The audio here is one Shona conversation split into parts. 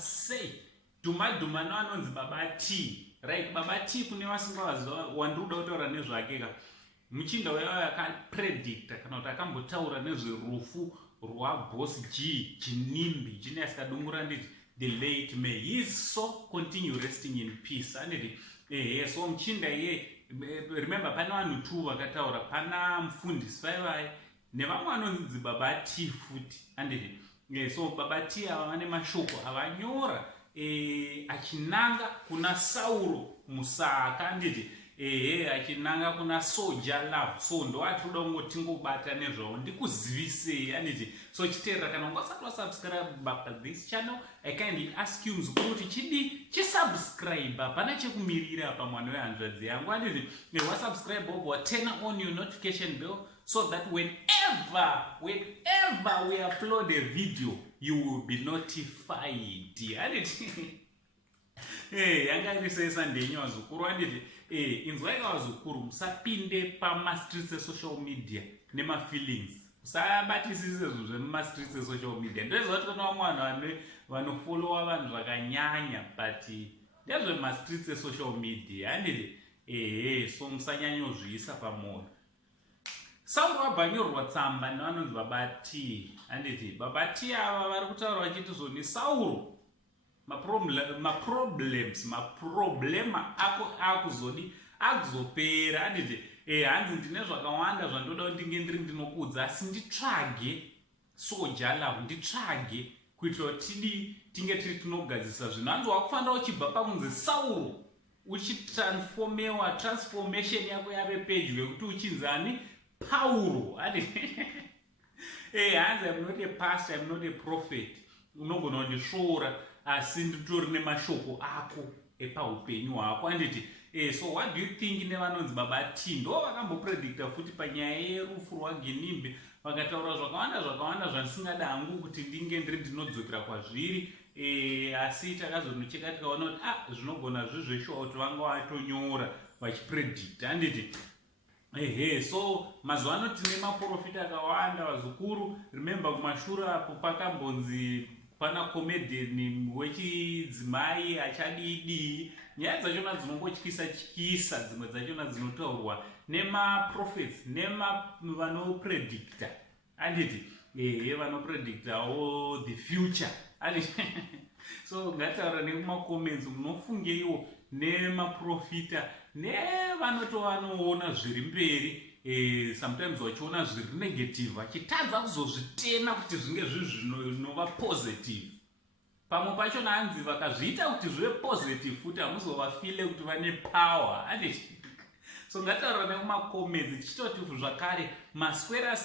sei dhuma noanonzi baba T, right? Baba T kune vasingawaziva wandiuda kutaura nezvake ka muchinda weyo akapredicta kana kuti akambotaura nezverufu rwaboss G Chinimbi chine asikadungura nditi the late May. He is so continue resting in peace. Anditi so muchinda ye remember pana vanhu tu vakataura, pana mufundisi vaivai nevamwe vanonzi baba T futi. Anditi so baba T ava vane mashoko avanyora achinanga kuna Sauro Musaka. Anditi achinanga kuna Soldier Love. So ndo atoda kungoti ngobata nezvavo ndikuzivisei. Anditi so chiteerera kana ungasati wasubscribe this channel, I kindly ask you kuti chidi chisubscribe pana chekumirira pa mwana wehanzvadzi yangu. Anditi wasubscribe obva turn on your notification bell so that whenever we upload a video you will be notified. Anditi yanga inisesa ndenyu vazukuru. Anditi inzwai vazukuru, musapinde pamastreets esocial media nemafeelings, musabatisise zvinhu zvemumastreets esocial media. Ndoizvati kuna vamwe vanhu vanofolowa vanhu zvakanyanya but ndezvemastreets esocial media. Anditi so musanyanyozviisa pamwoyo. Sauro wabva anyorwa tsamba nevanonzi baba T. Anditi baba T ava vari kutaura vachiti zvoni Sauro maproblema ako akuzodi akuzopera. Anditi hanzi ndine zvakawanda zvandoda kuti ndinge ndiri ndinokuudza, asi nditsvage Soldier Love, nditsvage kuitira kuti tinge tiri tinogadzisa zvinhu. Hanzi wakufanira uchibva pakunzi Sauro uchitransformewa, transformation yako yave pedyo yekuti uchinzani Pauro. Anditi hanzi I'm not a pastor, I'm not a prophet, unogona kundisvoora asi nditori nemashoko ako epaupenyu hwako. Anditi so what do you think nevanonzi baba T ndo vakambopredicta futi panyaya yerufu rwaGinimbi, vakataura zvakawanda zvandisingada hangu kuti ndinge ndiri ndinodzokera kwazviri. Asi takazonocheka tikaona kuti zvinogona zvizveshuwa kuti vanga vatonyora vachipredicta. Anditi so mazuva ano tine maprofita akawanda vazukuru. Remember kumashure apo pakambonzi pana comedian wechidzimai achadidi. Nyaya dzachona dzinongotyisa dzimwe dzachona dzinotaurwa nemaprophets vanopredicta. Anditi vanopredictawo the future. Anditi so ngataura nekumacomments munofungeiwo nemaprofita nevanotovanoona zviri mberi. Sometimes wachiona zviri negative vachitadza kuzozvitena kuti zvinge zvinova positive. Pamwe pacho hanzi vakazviita kuti zvive positive futi hamuzovafile kuti vane power. Anditi so ngataura nekumacomments tichitoti zvakare maswera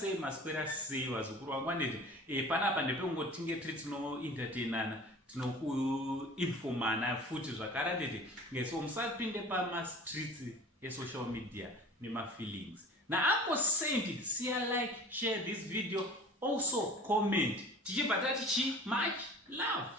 sei vazukuru vangu. Anditi panapa ndepekungoti tinge tiri tinoentertainana, tinokuinfomana futi zvakare. Anditi so musapinde pamastreets esocial media nemafeelings. Now Uncle Sandy, like, share this video, also comment. Tichibva tati much love.